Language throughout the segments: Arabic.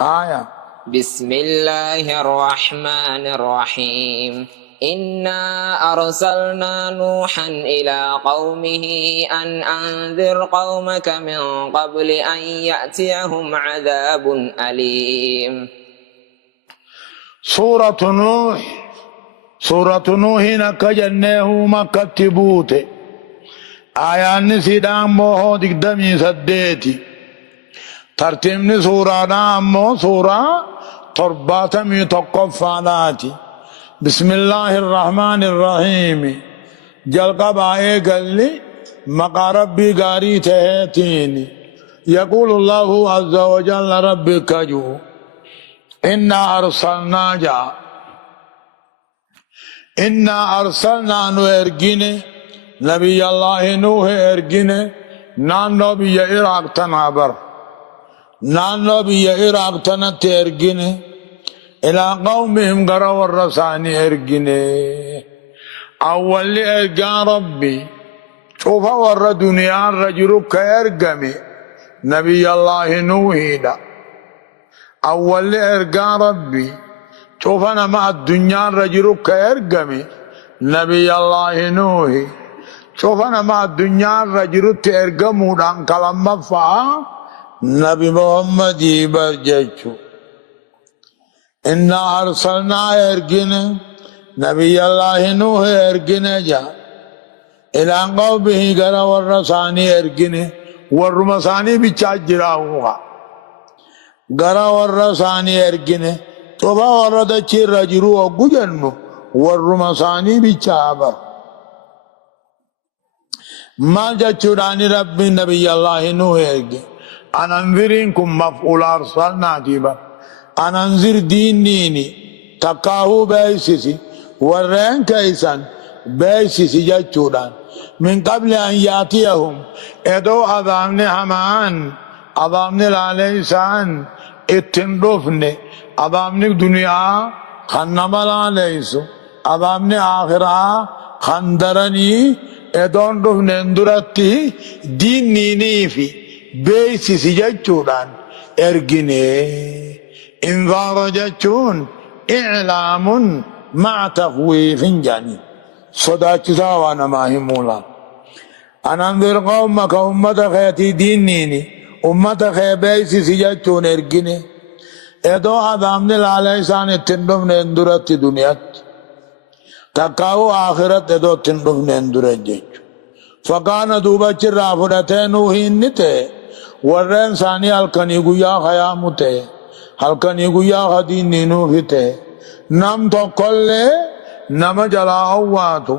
آية بسم الله الرحمن الرحيم إنا أرسلنا نوحا إلى قومه أن أنذر قومك من قبل أن يأتيهم عذاب أليم. سورة نوح نكجنه مكة بوته آيان سيدان موهو دقدمي سديتي ترتيبني سورة نامو سورة ترباتمي تقفاناتي. بسم الله الرحمن الرحيم جلقب قال لي مقا ربي قاري تهيتيني. يقول الله عز وجل ربك جو إنا أرسلنا نويرجيني نبي الله نوح إرجيني نانو بي إراق تنابر نانو بي إراق تنتيرجيني إلى قومهم قروا الرساني إرجيني. أول إرجان ربي شوف ور دنيا رجل كإرجمي نبي الله نوح دا أول إرجان ربي شوف أنا مع الدنيا رجل كإرجمي نبي الله نوح. شوف أنا مع الدنيا رجل تإرجمو دان كلام مفا نبي محمد برجتشو. إنا أرسلنا إرجنا نبي الله نوح إرجنا جا إلى قومه قرأ والرساني إرجنا والرمساني بيتشاجراوها قرأ والرساني إرجنا توبا ورد شير رجلو وجنو والرمساني بيتشابر ما جاء ربي نبي الله نوح إرجنا أنا أنذركم مفعول أرسلنا تيبا أنا أنذر دينيني تكاهو بيسيسي ورين كيسان بيسيسي جاچودان من قبل أن يأتيهم إدو أضامن همان أضامن العليسان اتندوفن أضامن دنيا خنمال عليسو أضامن آخرة خندرني إدون دوفن اندرتي دينيني في بيسيسي جاچودان إرجني انذار جتون إعلام مع تخويف جاني صداقتا وانا ماهي مولا. أنا انذر قومك أمة خيتي دينيني أمة خي بيسي سجتون إرقني إدو عظامن العليسان اتندفن اندرت دنيات تقاو آخرت إدو اتندفن اندرت جيج. فقان دوبا چرا فرتين وهين نته ورين ثاني الكني قويا خيامته halkani guyyaa hadiinni nuufite nam tokkollee nama jalaa awwaatu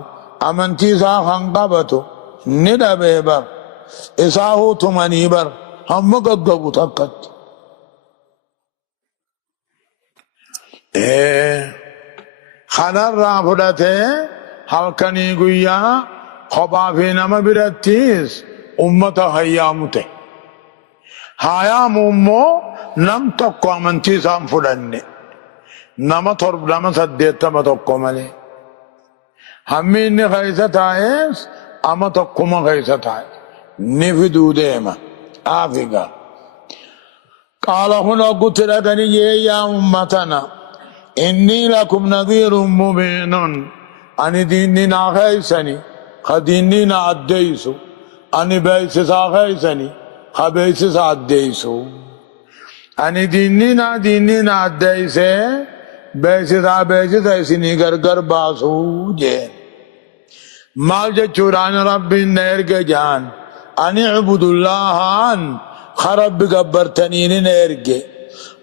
amantii isaa kan qabatu ni dhabee bar isaa hutumanii bar hamma gaggabu takkatti. Kanarraa fudhatee halkanii guyyaa kophaa fi nama birattis ummata hayyaamu ta'e. Hayyaamu immoo nam tokko amantii isaan fudhanne nama torba saddeettama tokko malee hammi inni keessa taa'es ama tokkuma keessa taa'e ni fiduu deema aafiga. qaala kun oggutti dhaqanii jee yaa ummatana inni lakum nadhiirun mubiinun ani diinni naa keeysani ka diinni na addeeysu ani beeysisaa keeysani ka beeysisa addeeysu. ani diinina addeeyse beeksisa isinii gargar baasuu jeen. maal jechuudhaan rabbiin na erge jaan ani ibudullaahaan ka rabbi gabbartaniini na erge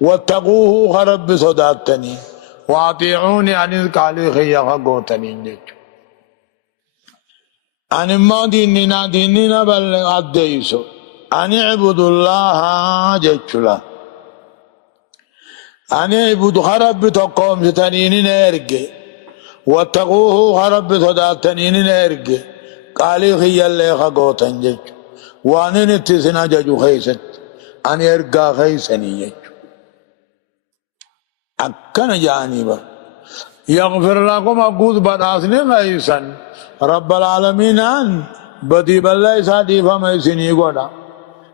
wattaquuhu ka rabbi sodaattanii waatiicuuni anis qaalii kiyya ka gootaniin jechu. ani immoo diinina balle addeeyso ani ibudullaahaa jechula. أنا عبد خرب تقوم ستنين نرجع واتقوه خرب صداتنين نرجع قالي خي اللي خقوتن جج وانا نتسنا ججو خيست أنا يرجع خيسني جج أكن جانبا يغفر لكم أقود بداسني خيسن رب العالمين أن بدي بالله سادي فما يسني قدا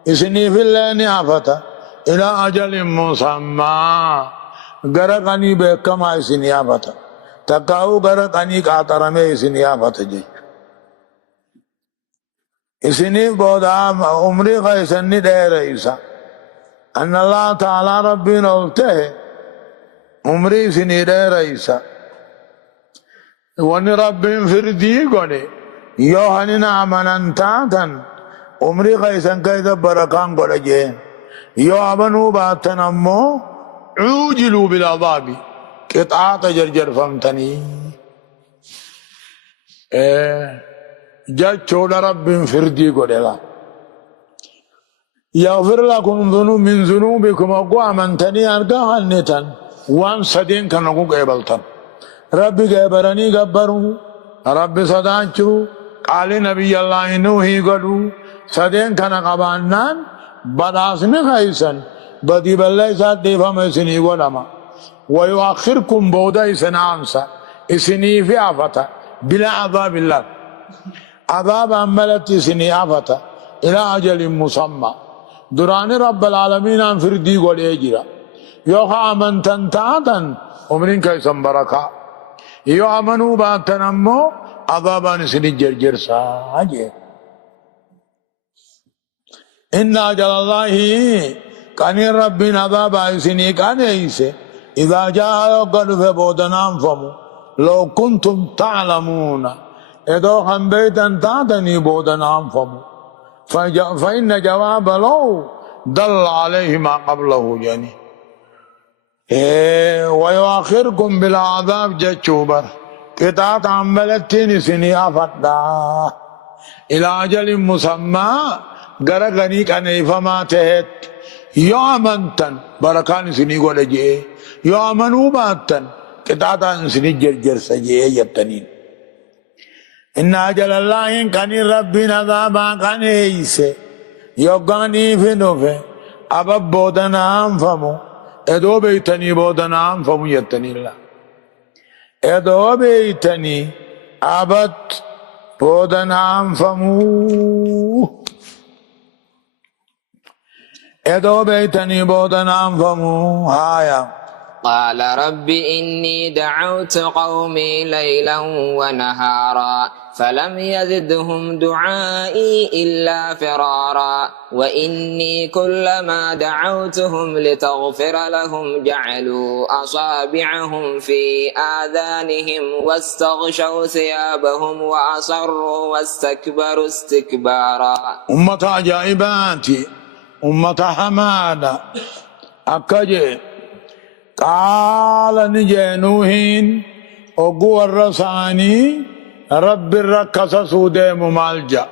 يسني في الله نعفتا إلى أجل مسمى غرقني بكما سنيافة تقاو غرقني قاطرمي سنيافة جي إسني بودا عمري غيسني دير إيسا أن الله تعالى ربي نولته عمري سني دير إيسا ون ربي فردي قولي يوهننا عمنا تاتن عمري غيسن كيدا بركان قولي جي يو أبنو باتن أمو عوجلوا بالعذاب قطعات جرجر فهمتني جاء چوڑا رب فردي قولي يغفر لكم ذنوب من ذنوبكم أقوى أمنتني أرقاها النتن وان سدين كنقو قيبلتن ربي قيبرني قبروا ربي صدانچو قال نبي الله نوحي قدو سدين كنقبانان بداسن خيسن بدي بالله سات ديفا مسني ولما ويؤخركم بودا إسنانسا إسني في آفتا بلا عذاب الله عذاب عملت إسني آفتا إلى أجل مسمى دران رب العالمين عن فردي قولي جرا يوخا من تنتاتا عمرين كيسن بركا يو امنوا باتن امو عذابان سني جرجر ساجي إن أجل الله كان ربنا عذاب سني كان إيسي إذا جاء يقل فبودنام فمو لو كنتم تعلمون إذا هم بيتا تاتني بودنام فمو فإن جواب لو دل عليه ما قبله يعني ويؤخركم بالعذاب جتشوبر قطعة عملتين سني أفدا إلى أجل مسمى غرغني كان فما تهت يومنتن بركان سني ولجي يومنو باتن قطعة سني جرجر سجي يتنين إن أجل الله كان ربنا ذابا كان إيسي يوغاني في نوفي أبب بودنا أنفمو إدو بيتني بودنا أنفمو يتني الله إدو بيتني أبد بودنا أنفمو إدو بيتني بودنا أنفمو هايا قال رب إني دعوت قومي ليلا ونهارا فلم يزدهم دعائي إلا فرارا وإني كلما دعوتهم لتغفر لهم جعلوا أصابعهم في آذانهم واستغشوا ثيابهم وأصروا واستكبروا استكبارا أمة عجائباتي أمة حمادة أكجي قال نجنوهين أقوى الرساني رب الركس سودة ممالجا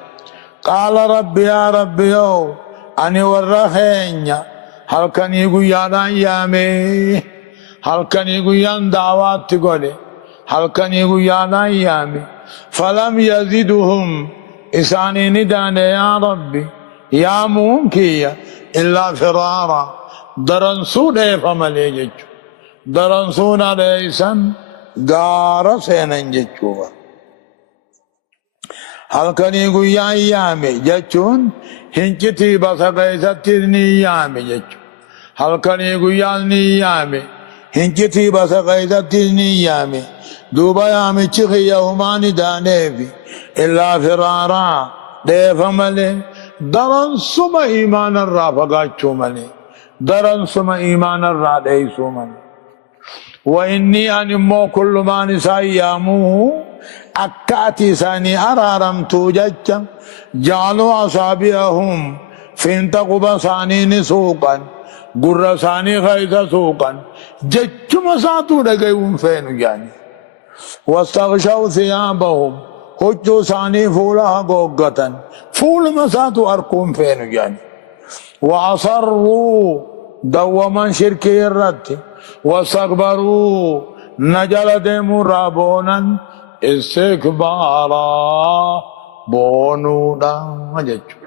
قال رب يا رب يو أني ورخين هل كان يقول يامي هل كان يقول دعوات تقولي هل كان يقول يامي فلم يزدهم إساني ندان يا ربي يا ممكية إلا فرارا درنسو دے فملے جچو درنسو نا دیسن گارا سینن جچو halkanii guyyaa iyyaame jechuun hincitii basa keessatti ni iyyaame jechuudha. Halkanii guyyaan ni iyyaame hincitii basa keessatti ni iyyaame duuba yaamichi kiyyahumaani daaneefi illaa firaaraa dheefa malee daransuma imaanarraa fagaachuu malee daransuma imaanarraa dheeysuu malee. وإني أن مو كل ما نسياموه أكاتي ساني أرارم توجج جعلوا أصابعهم فين تقب ساني نسوقا قر ساني خيث سوقا جج مساتو لقيهم فين يعني واستغشوا ثيابهم خجو ساني فولها قوقة فول مساتو أركم فين يعني وأصروا دوما شركي الرد واستكبروا نجل ديمو رابونا استكبارا بونودا جچو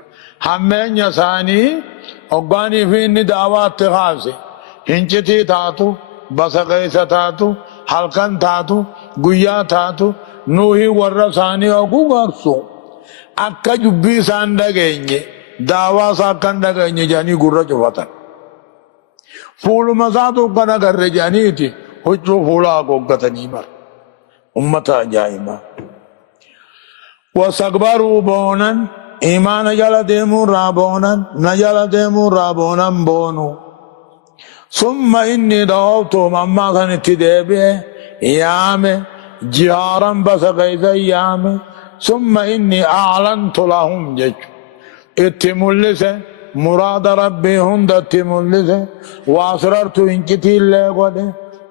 همين يساني اوغاني فين دعوات تخاسي هنچتي تاتو بسقيس تاتو حلقن تاتو گويا تاتو نوحي ورساني اوغو غرسو اكا جبي سان دگيني دعوا ساكن دگيني جاني گرر چفتن فول مزادو قنا قرجانيتي هجو فولا قوقتني بر أمتا جائبا وسكبروا بونا إيمان جل ديمو رابونا نجل ديمو رابونا بونو ثم إني دعوتهم أما كانت تدبي يامي جهارا بس غيظ يامي ثم إني أعلنت لهم جج اتملسه مراد ربي هند اتملسه وأسررت إنكتي اللي قده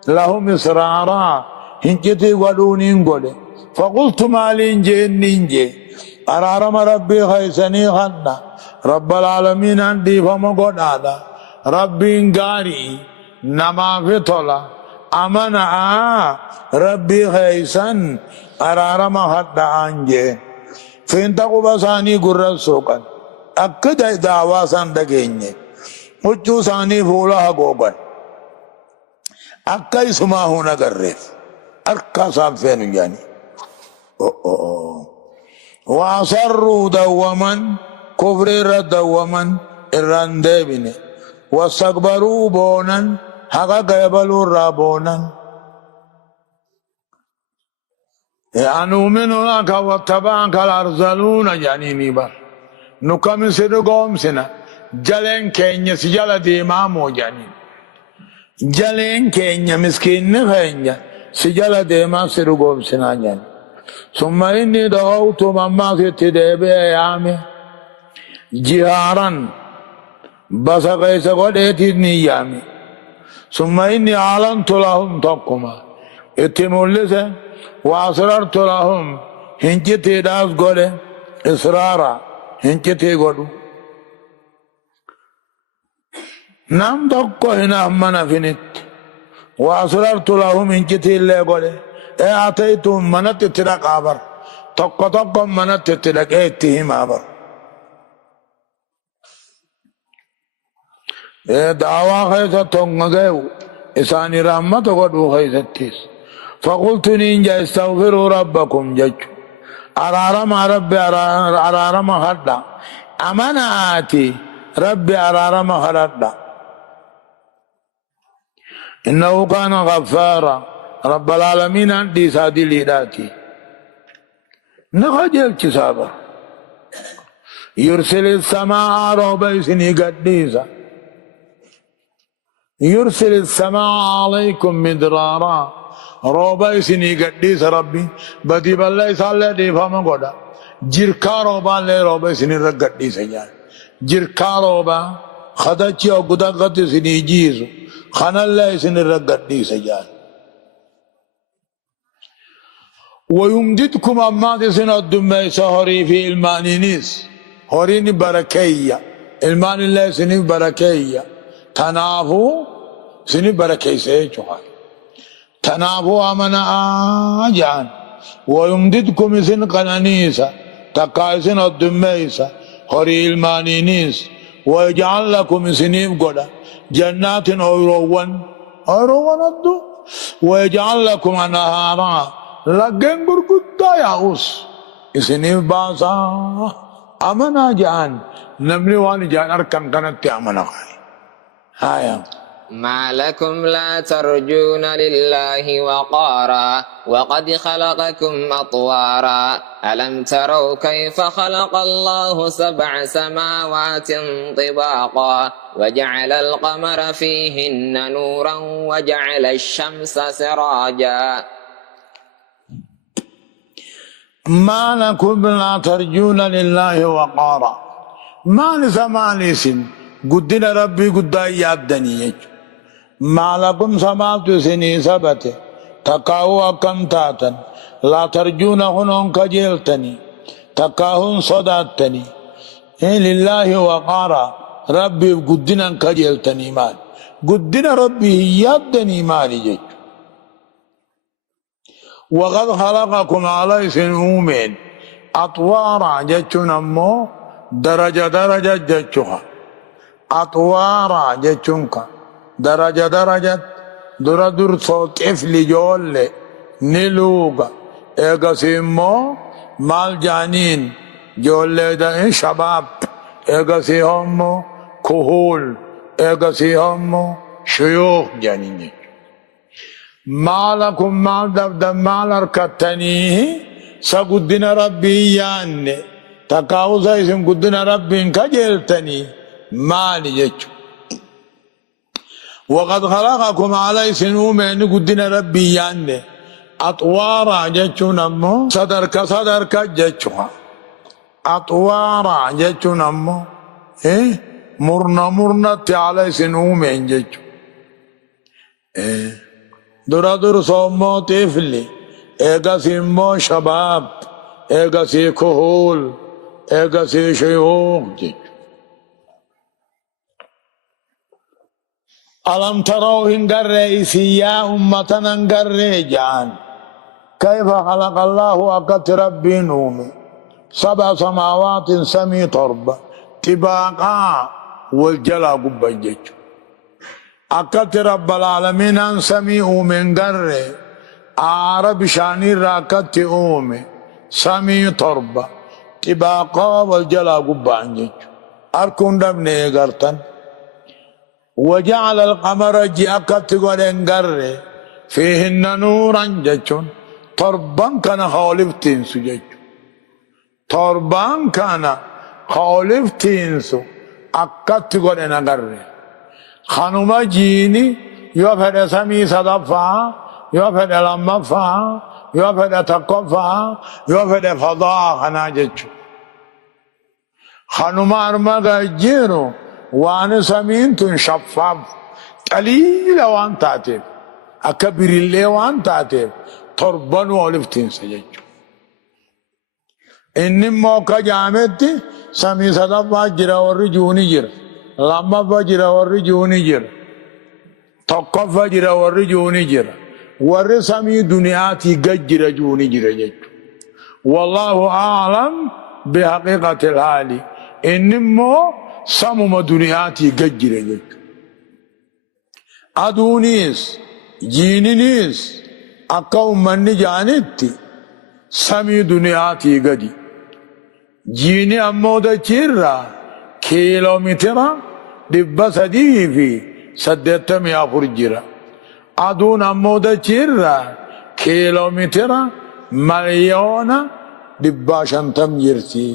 لهم إسرارا إنكتي قدونين قده فقلت مالين جي أرارم ربي خيسني خنا رب العالمين عندي فما قد هذا ربي انقاري نما في طلا أمنا ربي خيسن أرارم خنا عنجي فين تقو بساني قرر سوقا أكد دعوة سندقيني وچو ساني فولا قوبا أكا اسما هنا قرر أكا صافين جاني وأصروا دوما كفر دوما الرندبين واستكبروا بونا حقا قبلوا رابونا أنؤمن لك واتبعك الأرذلون يعني نبر نكم سرقوم سنا جلين كينيا سجل ديمامو يعني جلين كينيا مسكين نخينيا سجل ديما سرقوم سنا يعني ثم إني دعوت مما تتدبي يامي جهارا بس قيس قدتني يامي ثم إني أعلنت لهم تقما اتمولسه وأسررت لهم هنجتي داس قده إسرارا هنجتي قدو نام تقو هنا أمنا فينت وأسررت لهم هنجتي اللي قده أعطيتهم منت تترك عبر تقو منت تترك اتهم عبر دعوة خيسة تنغيو إساني رحمة قدو خيسة تيس فقلت نينجا استغفروا ربكم جج أرارم ربي أرارم خدا أمنا آتي ربي أرارم خدا إنه كان غفارا رب العالمين عندي سادي ليداتي نخجل كسابا يرسل السماء روبي سني قديسا يرسل السماء عليكم مدرارا روبا سني قديس ربي بدي بالله سالة دي فما قدا جركا روبا لي روبا سني رق قديس يعني جركا روبا خدتي او قدا قد سني جيزو خنا الله سني رق قديس يعني ويمددكم أما سنة الدمي سهري في المانينيس هورين بركية المان الله سني بركية تنافو سني بركي سيجوها تنافو أمنا آجان ويمددكم سن قنانيسا تقايسن الدميسا هوري المانينيس ويجعل لكم سنيف قدا جنات أيروان الدو ويجعل لكم أنهارا لقين برقودة يا أوس سنيف باسا أمنا جان نملي واني جان أركان كانت أمنا هايا ما لكم لا ترجون لله وقارا وقد خلقكم أطوارا ألم تروا كيف خلق الله 7 سماوات طباقا وجعل القمر فيهن نورا وجعل الشمس سراجا ما لكم لا ترجون لله وقارا ما لسماليس قدنا ربي قد يابدني ما لكم سمالت سني سبته تقاو أكم تاتا لا ترجون هنون كجيلتني تقاهن صداتني لله وقارا ربي قدنا كجيلتني مال قدنا ربي يابدني مالي جج وقد خلقكم على سنومين أطوارا جتشون أمو درجة جتشوها أطوارا جتشونك درجة در صوت إفل جول نلوغا إيغا سيمو مال جانين جول دا شباب إيغا سيهمو كهول إيغا سيهمو شيوخ جانين ما لكم ما دبدم ما لركتنيه سقدنا ربي ياني تكاوزا اسم قدنا ربي كجلتني ما نجتشو وقد خلقكم على سنوم ان قدنا ربي ياني اطوارا جتشو نمو صدرك جتشو اطوارا جتشو نمو مرنا على سنوم ان جتشو دور صومو طفلي ايغا سيمو شباب ايغا سي كهول ايغا سي شيوخ جتشو ألم تروا هنگر رئيسي يا أمتنا هنگر جان كيف خلق الله أكت ربي نومي 7 سماوات سمي تربة تباقا والجلا قبا جيجو أكت رب العالمين أن سمي أومي هنگر عرب شاني راكت أومي سمي تربة تباقا والجلا قبا جيجو أركون دبني غرتن وجعل القمر جاكت ولنقر فيهن نورا جتشون تربان كان خالفتين سجتشو تربان كان خالفتين سو أكت ولنقر خانوما جيني يوفد سمي صدفا يوفد لمفا يوفد تقفا يوفد فضاء خنا جتشو خانوما أرمغا جيرو وانا سمينتون شفاف قليلا وان تاتيب اكبر اللي وان تاتيب تربان والفتين سججو اني موقع جامدتي سمي صدفا جرا ورجوني جرا لما فجرا ورجوني جرا تقف جرا ورجوني جرا ورسمي دنياتي قجر جوني جرا ججو والله اعلم بحقيقة الحال اني سمم دنياتي قجر جج أدونيس جينينيس أقوم من جانتي سمي دنياتي قدي جيني أمودا چيرا كيلومترا دبا سدي في سدتم يا فرجرا أدون أمودا چيرا كيلومترا مليونا دبا شنتم يرسي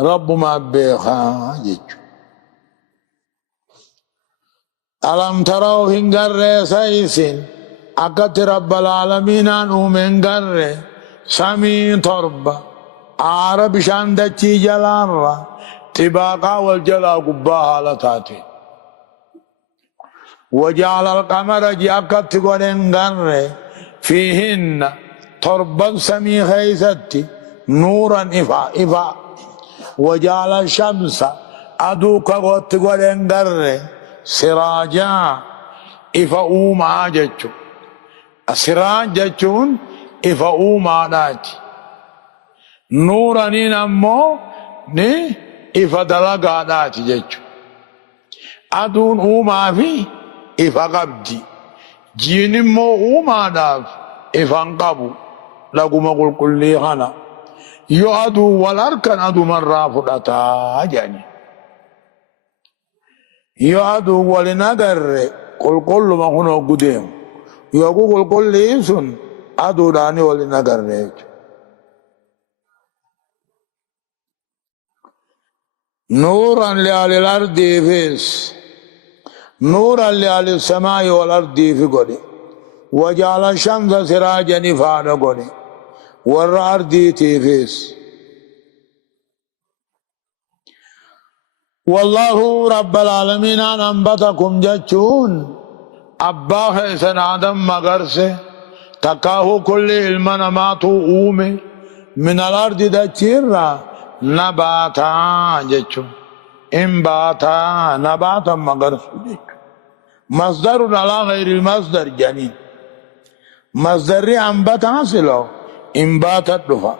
رب ما بيخا جيجو ألم تروا هنگر سايسين أكت رب العالمين أنهم هنگر سمي تربة عرب شاندتي جلال تباقا والجلا قباها لتاتي وجعل القمر جاكت هنگر فيهن تربا سمي خيستي نورا إفا وجعل الشمس أدوك غوت غولنگر سراجا إفاوما جتشو السراج جتشون إفاوما داتي نورا نمو ني إفا دلقا داتي جتشو أدون أوما في إفا قبدي جين مو أوما داف إفا انقبو لقم قل كل خنا يعدو والأركن أدو من رافضتا جاني يعدو ولنقر قل ما هنا قديم يقول قل إنسون أدو داني ولنقر نورا لأهل الأرض فيس نورا لأهل السماء والأرض في قولي وجعل الشمس سراجا نفادا قولي والأرض تيفيس والله رب العالمين أن أنبتكم جتشون أبا حسن آدم مغرسه تكاهو كل علمنا ماتو أومي من الأرض دچيرا نباتا جتشون انباتا نباتا مغرسه مصدر على غير المصدر جنين مصدر أنبت حاصله انبات الدفا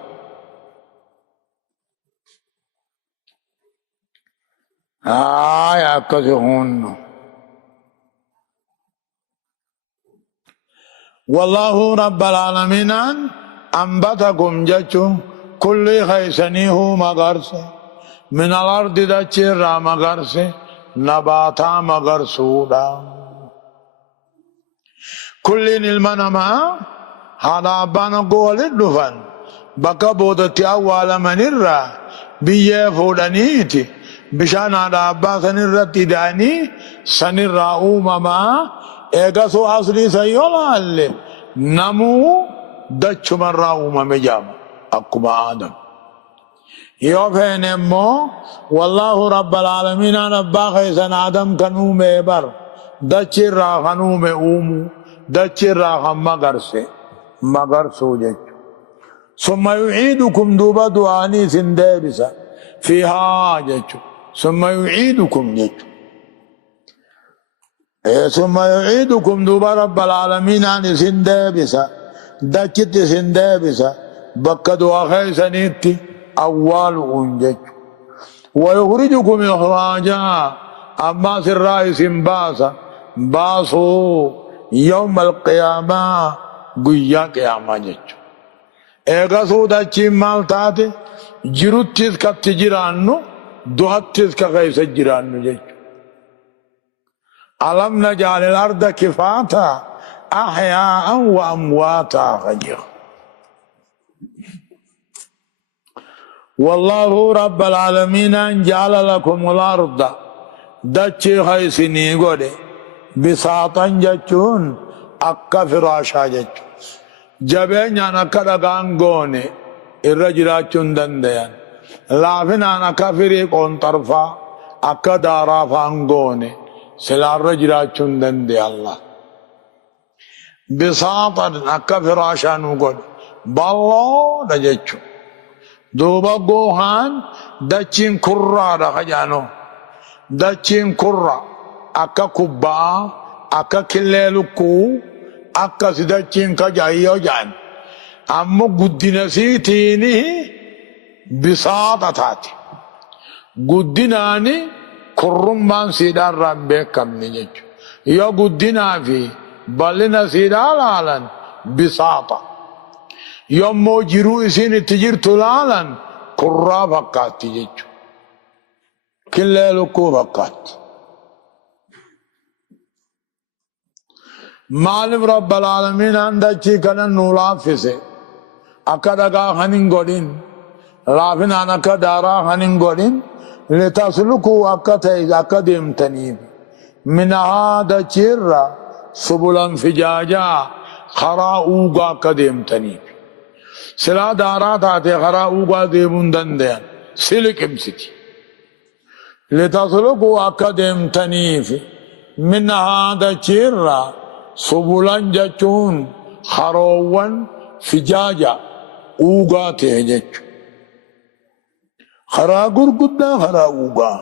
يا كسهون والله رب العالمين أنبتكم جتشو كل خيسنيه مغرسه من الأرض دچير مغرسه نباتا مغرسودا كلين المنما هذا أبانا قول الدفن بقى بودتي أول من الرا بيه فودانيتي بشان هذا أبا سنرى تداني سنرى أمما إيقاسو أصلي سيولا اللي نمو دچ مرة أمم جام أكما آدم يوفين امو والله رب العالمين أبا خيسان آدم كنوم بر دچر را خنوم اومو دچر را خم مگر سوجج ثم يعيدكم دوبا دواني سندابسا فيها جج ثم يعيدكم جج ثم يعيدكم دوبا رب العالمين عن سندابسا دچت سندابسا بكدو خيسانيتي أول أنجج ويخرجكم إخراجا أما سراي سنباسا باسو يوم القيامة قيا قيامة جج إيغاسو داچين مال تاتي جروتيس كت جرانو دوهتيس كغيس جرانو جج ألم نجعل الأرض كفاتا أحياء وأمواتا خجر والله رب العالمين جعل لكم الأرض دچي خيسيني غودي بساطا جچون أكا فراشا جچ جبين أنا كدغان غوني الرجلاچون دنديان لافن أنا كفريق on طرفا أكا دارا فانغوني سلا الرجلاچون دندي الله بساطا أكا فراشا نغودي بالله دجچو دوبا غوهان دچين كرا دخجانو دچين كرا أكا كوبا أكا كليلوكو أكا سدچين كجايو جان أمو قدنا سيتيني بساطة تاتي قدناني كرمان سيدان ربك كم نجج يا قدنا في بلنا سيدان عالن بساطة يوم جرو إسين تجير تلالن كرا فقات تجج كليلوكو فقات معلم رب العالمين عندك كنا نولافسه أكدغا هنين غودين لافن أنا كدارا هنين غودين لتسلكوا أكدم تنيب من هذا تشيرا سبلا فجاجا خراؤوغا كدم تنيب سلا دارا تاتي خراؤوغا ديبون دندين سلك امسكي لتسلكوا أكدم تنيب من هذا تشيرا سبولان جچون خروان فجاجا اوغا تهجچ خرا گرگدا خرا اوغا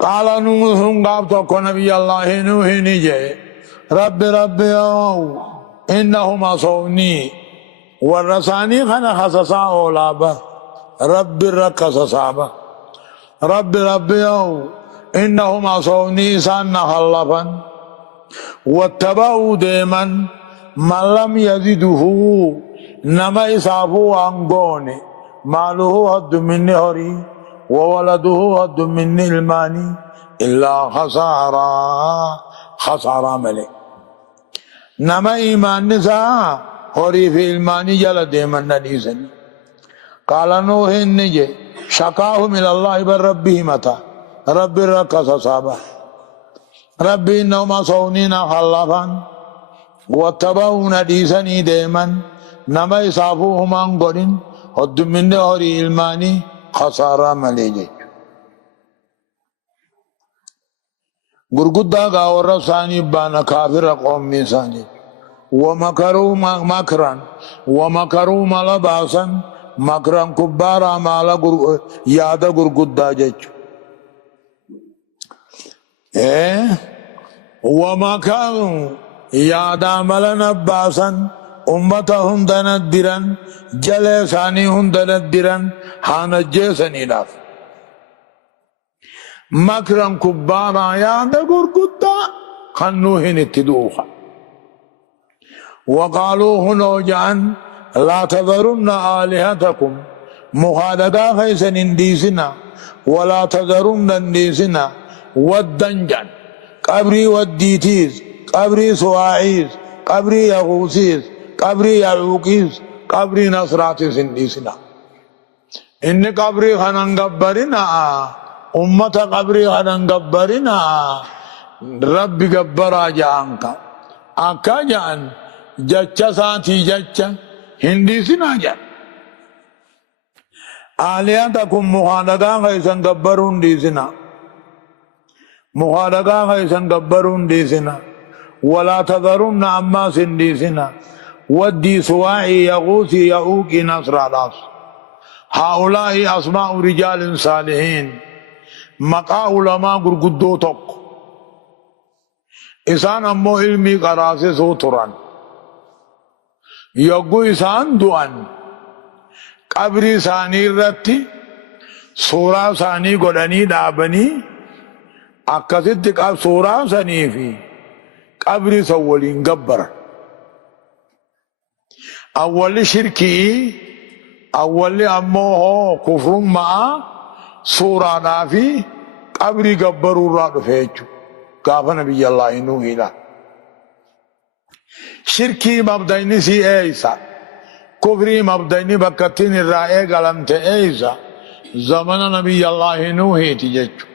قال نوح قابتو نبي الله نوح نجي رب انهم صوني ورساني خنا خصصا اولابا رب ركصصابا رب إنهم عصوني سان خلفا واتبعوا ديما من لم يزده نما إصابوا عنقوني ماله هد من نهري وولده هد من الماني إلا خسارة ملي نما إيمان نساء هري في الماني جل ديما نديسن قال نوح نجي شكاهم إلى الله بالربه متى رب ركس صابا ربي إنهم صونين خلفا واتبعون ديسني ديما نما يصافوهم عن قرن هد من دهري الماني خسارة مليجي غرغدا غاور ثاني بانا كافر قوم ميساني ومكروا مكرا ومكروا ملباسا مكران كبارا مالا يادا غرغدا جچ ومكروا يادا ملن باسا امتهم دندرن جلساني هم دندرن حانجسني لاف مكران كبارا يادا غرغدا خنوهن اتدوخا وقالوا هنو جان لا تذرن آلهتكم مخالقا خيسن انديسنا ولا تذرون انديسنا والدنجان قبري وديتيز قبري سواعيز قبري يغوسيز قبري يعوقيز قبري نصراتيز انديسنا إن قبري خنان قبرنا أمة قبري خنان قبرنا ربي قبرا جانك أكا جان جچا ساتي جچا هندي سنا جان آلياتكم مخالقا خيسان قبرون دي سنا مخالقا خيسان قبرون دي سنا ولا تذرون أما سندي سنا ودي سواعي يغوثي يعوقي نصر راس هؤلاء أسماء رجال صالحين مقا علماء گرگدو تک إسان أمو علمي قراسي سوتران يقو إسان دوان قبري ثاني رتي سورا ثاني قدني دابني أكسد قب سورا ثاني في قبري سولين قبر أول شركي أول أمه كفر مع سورا نافي قبري قبروا راد فيجو قاف نبي الله نوح له شركي مبدئني سي ايسا كفري مبدئني بكتين الرائع قلمت ايسا زمن نبي الله نوح تججو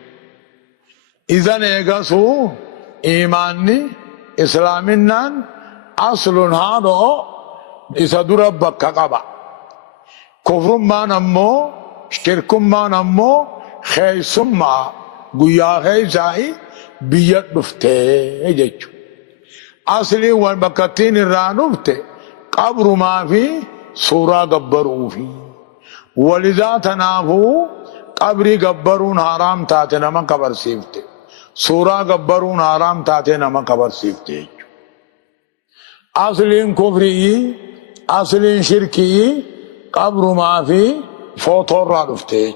إذن ايقاسو إيماني إسلامنا أصل هذا إذا دربك قبا كفر ما نمو شرك ما نمو خيس ما قيا خيساي بيت دفته جيچو اصلي والبكتين الرانوفته قبر ما في سورة قبروا في ولذا تنافو قبري قبرون حرام تاتي نما قبر سيفته سورة قبرون حرام تاتي نما قبر سيفته اصلين كفري اصلين شركي قبر ما في فوتور رادفته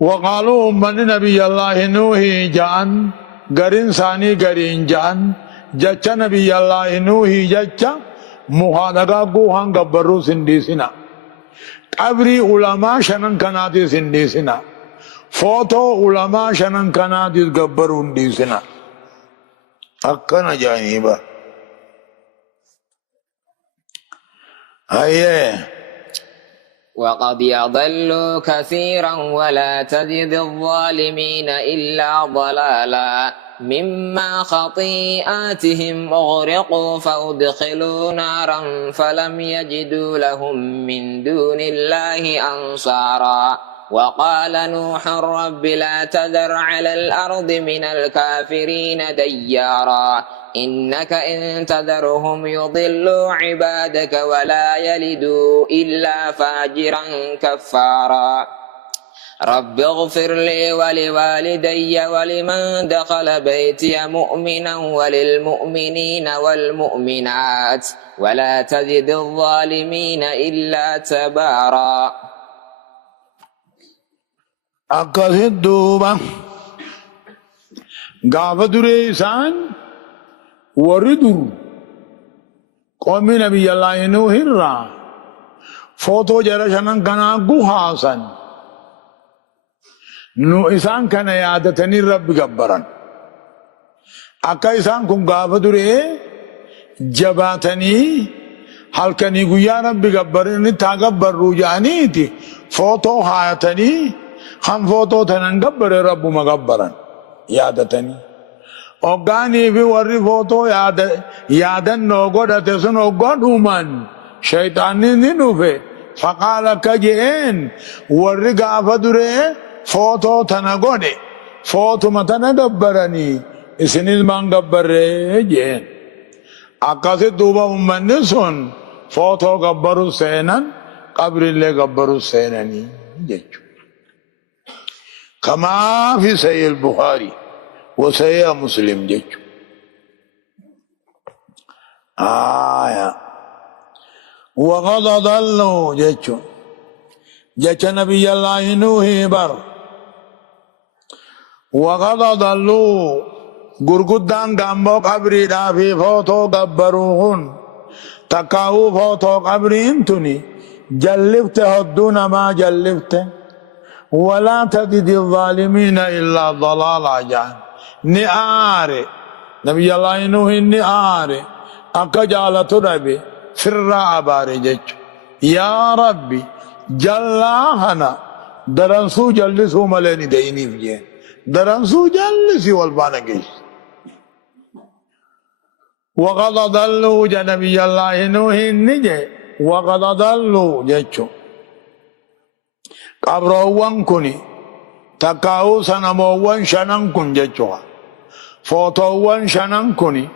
وقالوا من نبي الله نوح جان غرين ثاني غرين جان جچا نبي الله نوح جچا مخالقا گوهان گبرو سنديسنا قبري علماء شنن كنادي سنديسنا فوتو علماء شنن كنادي گبرو سنديسنا اكنا جانبا هيه وقد يضل كثيرا ولا تزد الظالمين إلا ضلالا مما خطيئاتهم أغرقوا فأدخلوا نارا فلم يجدوا لهم من دون الله أنصارا وقال نوح رب لا تذر على الأرض من الكافرين ديارا إنك إن تذرهم يضلوا عبادك ولا يلدوا إلا فاجرا كفارا رب اغفر لي ولوالدي ولمن دخل بيتي مؤمنا وللمؤمنين والمؤمنات ولا تزد الظالمين إلا تبارا أقصد دوبا قافة ريسان وردوا قوم نبي الله نوح الرا فوتو جرشنن كنا قحاسا نو إسان كان يادتني رب قبرا أكا إسان كن قافة دري جباتني هل كان يقول يا رب قبرني تاقبر رجاني تي فوتو حياتني هم فوتو تنن قبر رب مقبرا يادتني Ogani fi warri foto yaadan no godhate sun oggodhuman shaytaanni ni dhufe faqaala akka je'een warri gaafa dure footoo tana godhe footuma tana gabbaranii isinis maan gabbarree je'een akkasit duuba ummanni sun footoo gabbaru seenan qabrillee gabbaru seenanii jechu kamaa fi sahih al-Bukhari وسيا مسلم جيجو وقد ضلوا جيجو جيجو نبي الله نوح بر وقد ضلوا غرغدان غامبو قبري دافي فوتو قبروهن تكاو فوتو قبرين تني جلبت هدون ما جلبت ولا تزد الظالمين إلا ضلالا جان نآري نبي الله نوح نآري أكجالة ربي فرع باري جيش يا ربي جلاهنا درنسو جلسو مليني ديني فيه درنسو جلسي والبانا جيش وقد ضلوا نبي الله نوح نجي وقد ضلوا جيشو قبروان كوني تكاو سنموان شنن كن جيشوها فوتوان شنن كوني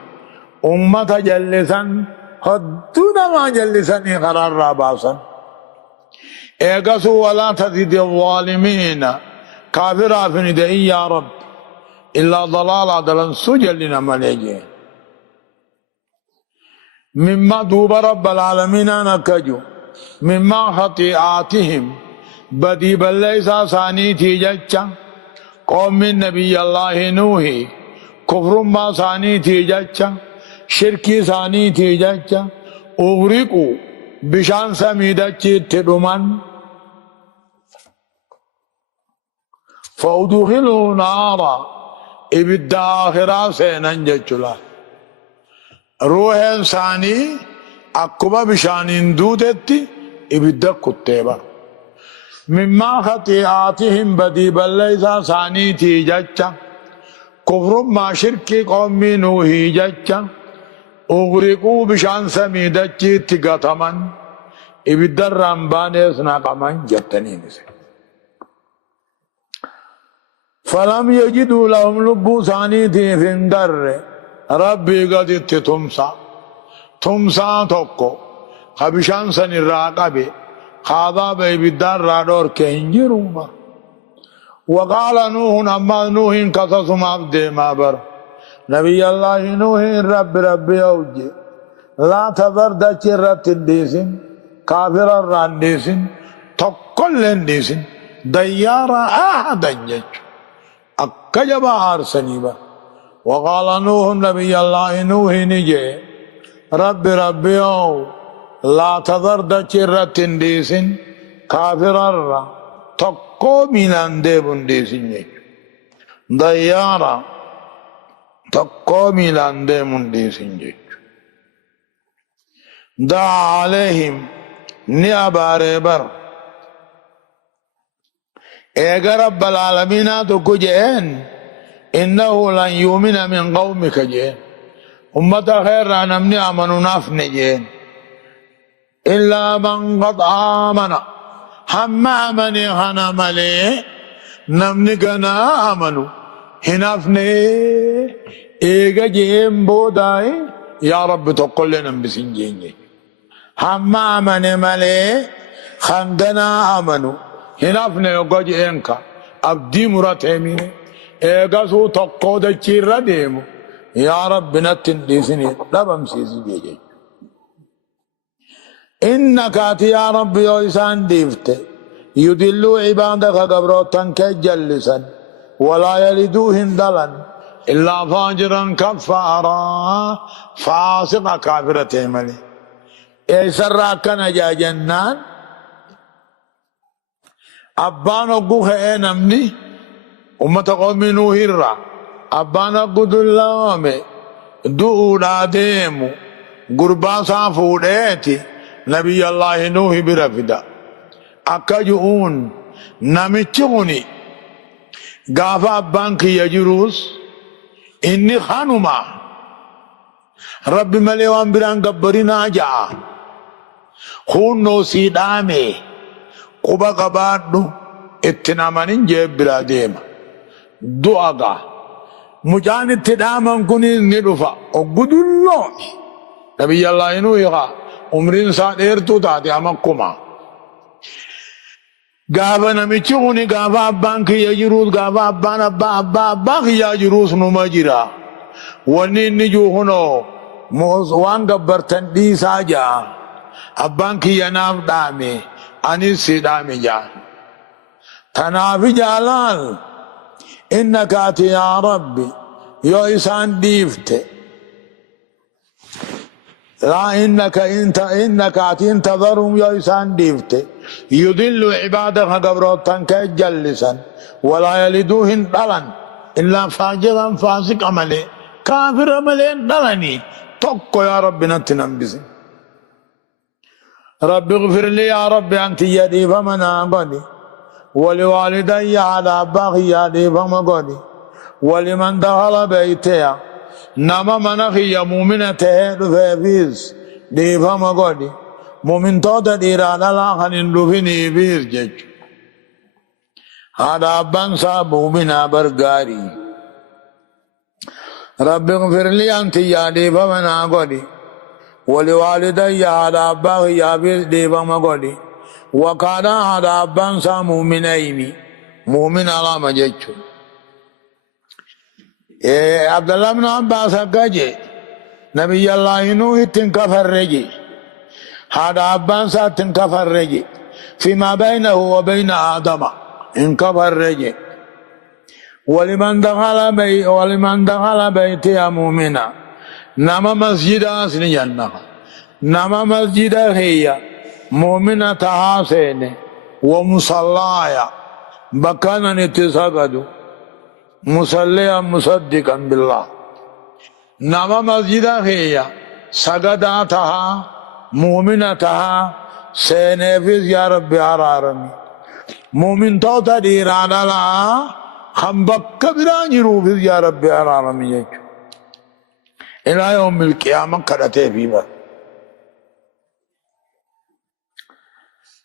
أمة جلسان هدونا ما جلسان قرار راباسا ايقسوا ولا تزيد الظالمين كافر آفني دئي يا رب إلا ضلال عدلن سجلنا مليجين مما دوب رب العالمين نكجو مما خطيئاتهم بدي بليس ثاني تيجتشا قوم النبي الله نوحي كفر ما ثاني تيجتشا شركي ثاني تيجتشا اغرقوا بشان سميدتشي تدومان فادخلوا نارا ابدا آخرا سينن جچلا روح انساني اكبا بشانين دودتي ابدا كتبا مما خطيئاتهم بدي بليسا ثاني تيجتشا كفر ما شركي قوم نوحي جتشا اغرقوا بشان سميدتشي تغتمن ابدا رمبانيس ناقمن جتنين فلم يجدوا لهم لبو ثاني في الدر ربي قد تمسا توكو خبشان سن الراقبي خاضا بيبدار رادور كهنجروما وقال نوح أما نوح قصص عبد ما بر نبي الله نوح ربي أوجي لا تذر دچرة ديسن كافر الرانديسن تقلن ديسن ديارا أحدا جج أكجب آرسنيبا وقال نوح نبي الله نوح نجي ربي أو لا تذر دچرة ديسن كافر الرا تقو ميلان ديبن ديسن جج ديارا تقو ميلان ديبن ديسن جج دعا عليهم نيابار بر ايغا رب العالمين تو جين انه لن يؤمن من قومك جين امة خير نمني امنوا نافن جين الا من قد امن هم امني هنا ملي نمني قنا امنوا هنافني ايغا جين بوداي يا رب تقول لنا بسنجين هم امني ملي خندنا امنوا هنافني يوجي انكا ابدي مراتيمين ايغاسو تقو دچيرا ديمو يا رب نتن ديسني دبم سيزي بيجي انك يا رب يوسان ديفت يدلوا عبادك قبروتن كجلسا ولا يلدوا هندلا الا فاجرا كفارا فاسقا كافرة ملي ايسر كان جا جنان أبان أقوه نمني أمة قوم نوح الرا أبان أقود اللهم دودا ديمو قربا صافوديتي نبي الله نوح برفدا أكجؤون نمتشغني غافا أبان كي يجروس إني خانوما رب مليوان بران قبرنا جاء خون نو سيدامي قبا قبادو اتنامانين جيب بلا ديما دعاقا مجان اتنامان كنين ندفع وقدو اللون نبي الله ينويقا عمرين سات ايرتو تاتي امكما غابا نميچوني غابا ابان كي يجروس غابا ابان ابا كي يجروس نمجرا ونين نجو هنو موزوان غبرتن دي ساجا ابان كي ينام دامي أني سيدامي جان تنافي جلال إنك أتي يا ربي يو إسان ديفت لا إنك أتين تذرهم يوسان ديفت يضل عبادك قبروتان كجلسا ولا يلدوهن دلن إلا فاجرا فاسق عمله كافر عمله دلني توقع يا رب نتنبسي رب اغفر لي يا رب أنت يدي فمن أغني ولوالدي على أباغي يدي فمن أغني ولمن دخل بيتي نما منخي مؤمنة رفيفيز دي فما قولي مؤمن توتا ديرانا لا خنين رفيني بيز جج هذا بانسا مؤمنا برغاري رب اغفر لي أنت يا دي فما قولي ولوالدي على أباغي يا بيز دي فما قولي وكان هذا بانسا مؤمنين مؤمن على مججو عبد الله بن عباس قجي نبي الله نوح تنكفر رجي هذا عباس تنكفر رجي فيما بينه وبين آدم انكفر رجي ولمن دخل بيتي مؤمنا نما مسجد أسن جنة نما مسجد هي مؤمنة تحاسين ومصلايا بكانا نتسقدوا مصليا مصدقا بالله نما مسجد هي سجداتها مؤمنتها سينفذ يا رب عرارمي مؤمن توتا ديرانا لا خمبك براني روفذ يا رب عرارمي إلى يوم القيامة كرته فيما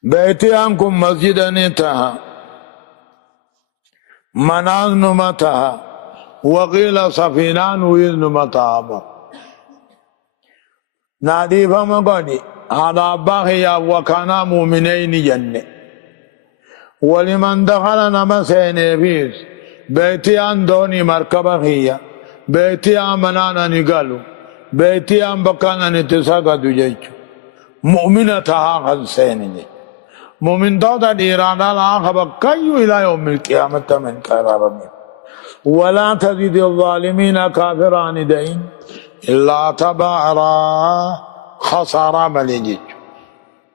بيتي عنكم مسجدا نتها مناز نمتها وقيل سفينان ويز نمتها نادي فما قدي هذا باقي وكانا مؤمنين جنة ولمن دخل نمسين فيس بيتي عن دوني مركبة هي بيتي عن منانا نقالوا بيتي عن بكانا نتساقا دجاج مؤمنتها خلسين مؤمن دودا ديرانا لا خبر كيو إلى يوم القيامة من كرامه ولا تزيد الظالمين كافران دين إلا تبارا خسارة ملينج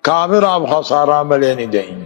كافر خسارة ملين دين